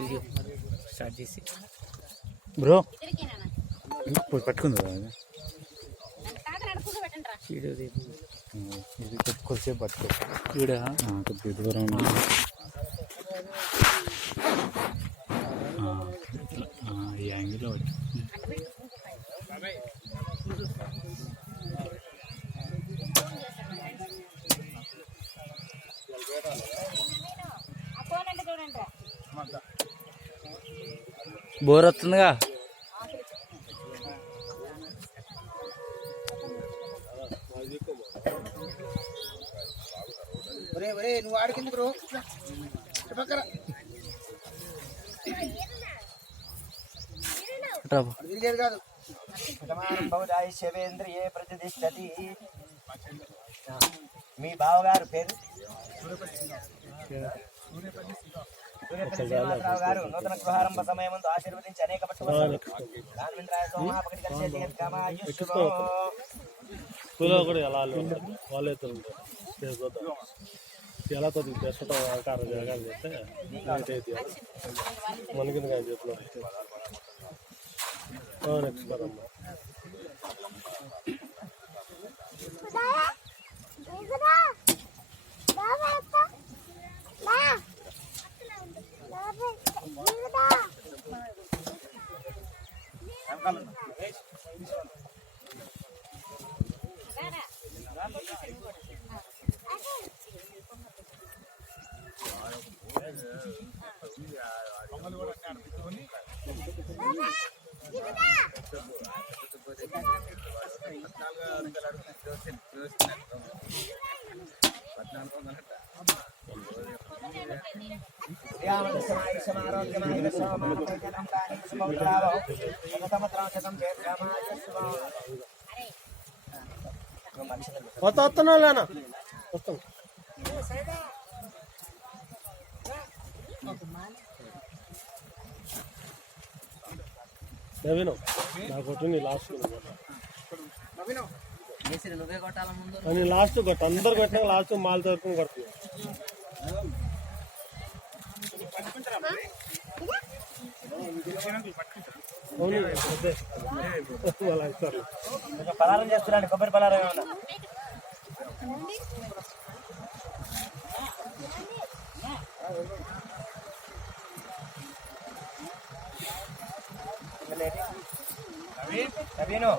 Video start చేసి bro ఇప్పుడు పట్టుకుంది వీడియో ఇది కొద్దిసేపు పట్టుకో వీడియో కొద్దిగా దూరం ఈ యాంగిల్లో బోర్ వస్తుందిగా నువ్వు ఆడికింది బ్రో పక్కన కాదు శవేంద్రియే ప్రతిష్టతి. మీ బావగారు పేరు శ్రీనివాసరావు గారు నూతన గృహారంభ సమయం ఆశీర్వదించి అనేక ఎలా చేస్తే మనకి చెప్పిన నెక్స్ట్ కదమ్మా వస్తున్నా లేనా వస్తాం నవీనం నాకు కొట్టు నీ లాస్ట్ అని లాస్ట్ కొట్టు అందరు కొట్టినా లాస్ట్ మాల్ తరపున కొడుతుంది పలారం చేస్తున్నాండి కొబ్బరి పలారం ఏమన్నా నవీను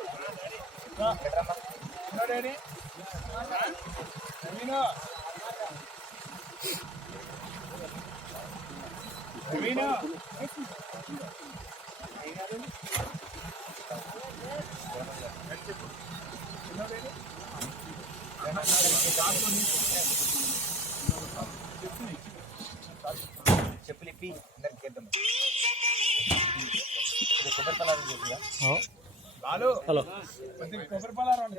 చెప్పులు ఇప్పి అందరికి చేద్దాం. కొబ్బరి పలారం చేసిందా? హలో కొబ్బరి పలారం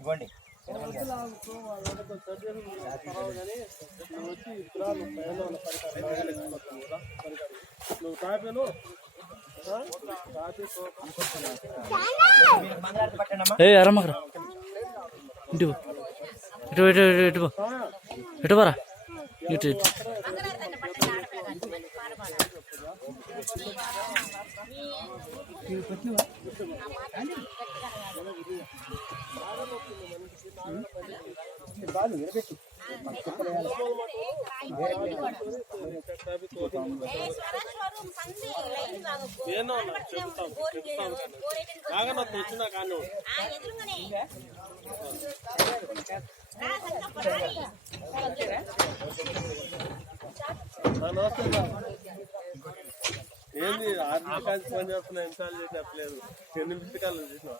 ఇవ్వండి. నువ్వు తాపాను అరమ్మకరా ఇంటి ఇటు ఇటు ఇటు ఇటు పరా ఇటు ఇటు వచ్చినా కానీ ఏంది 6 నిమిషాలు ఫోన్ చేస్తున్నా నిమిషాలు చేసి చెప్పలేదు 2 నిమిషాలు చేసినా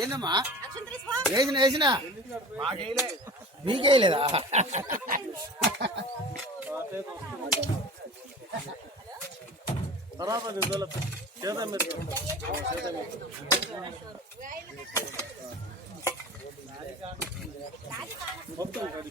ఏందమ్మా వేసిన మీకే లేదా తర్వాత నిజాల చేద్దాం మీరు మొత్తం అది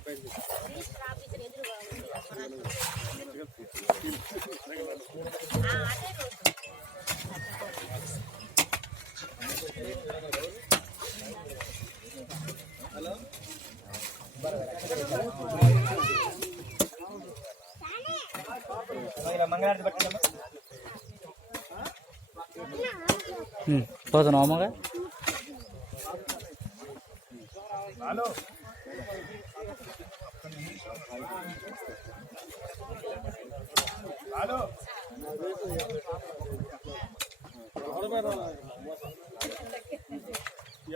పైన మంగళారతి పట్టండి పోతున్నావు అమ్మగా హలో హలో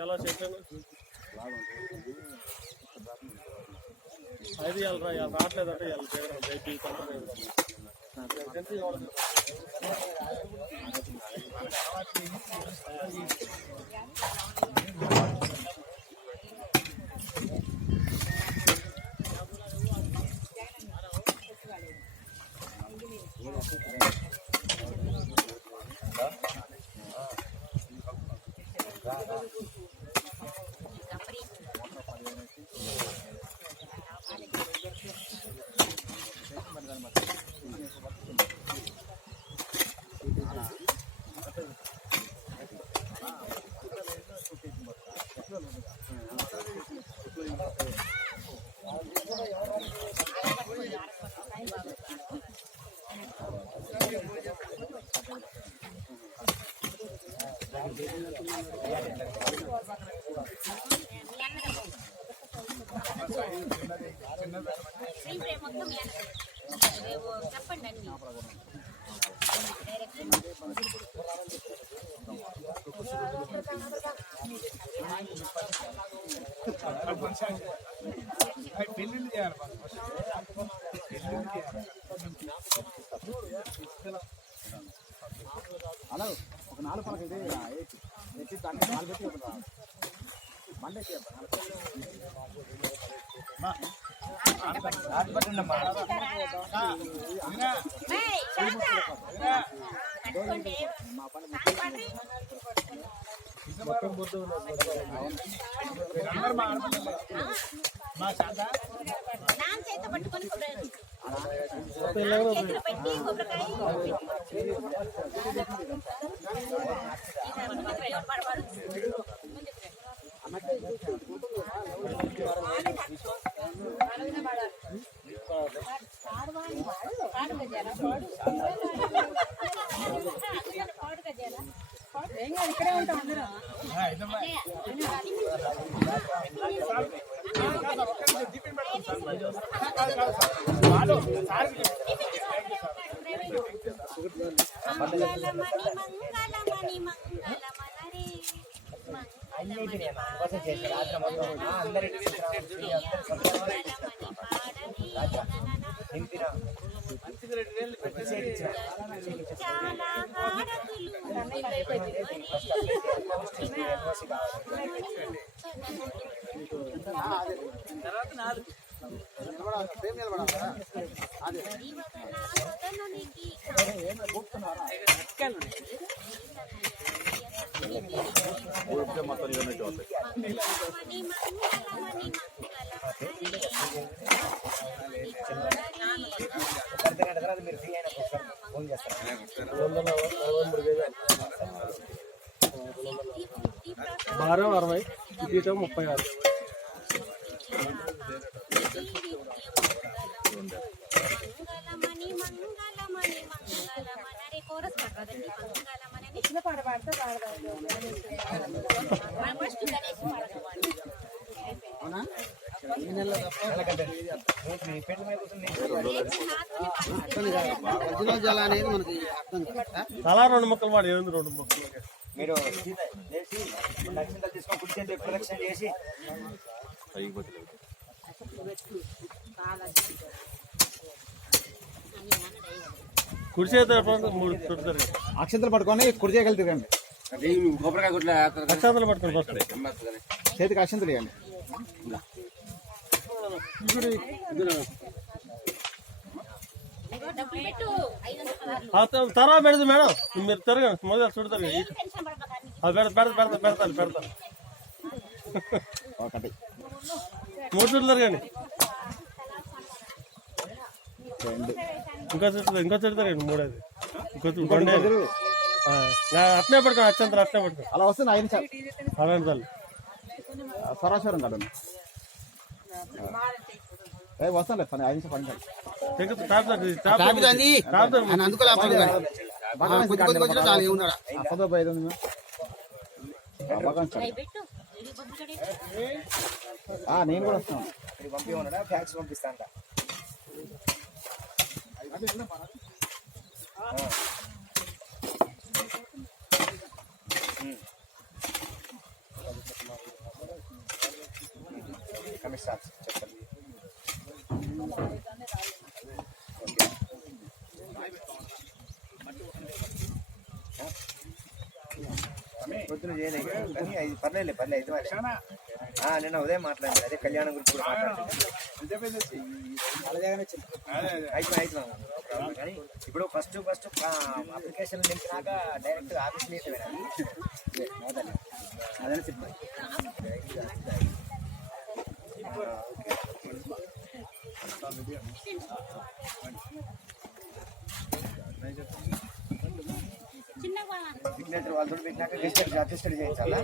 ఎలా చెప్పాను అది వెళ్ళరా రావట్లేదంటే చెప్పండి పెళ్ళిళ్ళు చేయాలి అలా ఒక 4 పలకలు ఎత్తి దాంట్లో 4 పెట్టి మండే పట్టండమ్మా మా శాత చేత పట్టుకొని పెట్టి కొబ్బరికాయ ఇక్కడే ఉంటాం అందరం మంగళమణి మంగళమనరే మీరు ఫ్రీ అయిన ఫోన్ చేస్తారు 1260 జీతం 36 కోరస్ పడదండి మంగళమని ఇచ్చిన పాట పాడితే ఒరిజినల్ జల అనేది మనకి అర్థం కదా. తలా 2 ముక్కలు వాడు 2 ముక్కలు మీరు చేసి లక్షలు తీసుకొని కుడి చేతి ప్రదక్షిణ చేసి కుడి చేతి 3 చుడతారు అక్షంతలు పట్టుకొని కుడి చేయగలి తిరగండి కొబ్బరికాయ గుట్ల అక్షంతలు పట్టుకొని ఫస్ట్ చేతికి అక్షంతలు వేయండి. డబ్బులు పెట్టు 500 తర్వాత పెడదు మేడం, మీరు తిరగండి మొదలు చూడతారు. టెన్షన్ పడబాకండి. అది పెడతాను ఒకటి 3 చుట్లు తిరగండి. 2 ఇంకో చుట్టు తిరగండి. 3 అట్నే పడుకో, అక్షంతలు అట్నే పడుకో. అలా వస్తుంది 5 నిమిషాలు. అలాంటి తల్లి సరాసరం కాదు వస్తాను పని 5 నిమిషాలు 10 నిమిషాలు. పెట్టు ఇది బొబ్బులడే. నేను కూడా వస్తాను. పంపిమన్నాడా ఫ్యాక్స్ పంపిస్తాంట. కమిషన్ చెప్పండి. పొద్దున చేయలేదు కానీ అది పర్లేదు అయితే నిన్న ఉదయం మాట్లాడింది. అదే కళ్యాణం గురించి కూడా మాట్లాడుతున్నాం. కానీ ఇప్పుడు ఫస్ట్ అప్లికేషన్ నింపినాక డైరెక్ట్ ఆఫీస్ అదే చెప్పండి. చిన్నగా సిగ్నేచర్ వాళ్ళతో పెట్టినాక అటెస్టెడ్ చేయించాలా?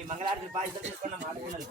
ఈ మంగళారతి బాధ్యతలు తీసుకున్న మాట్లాడాలి.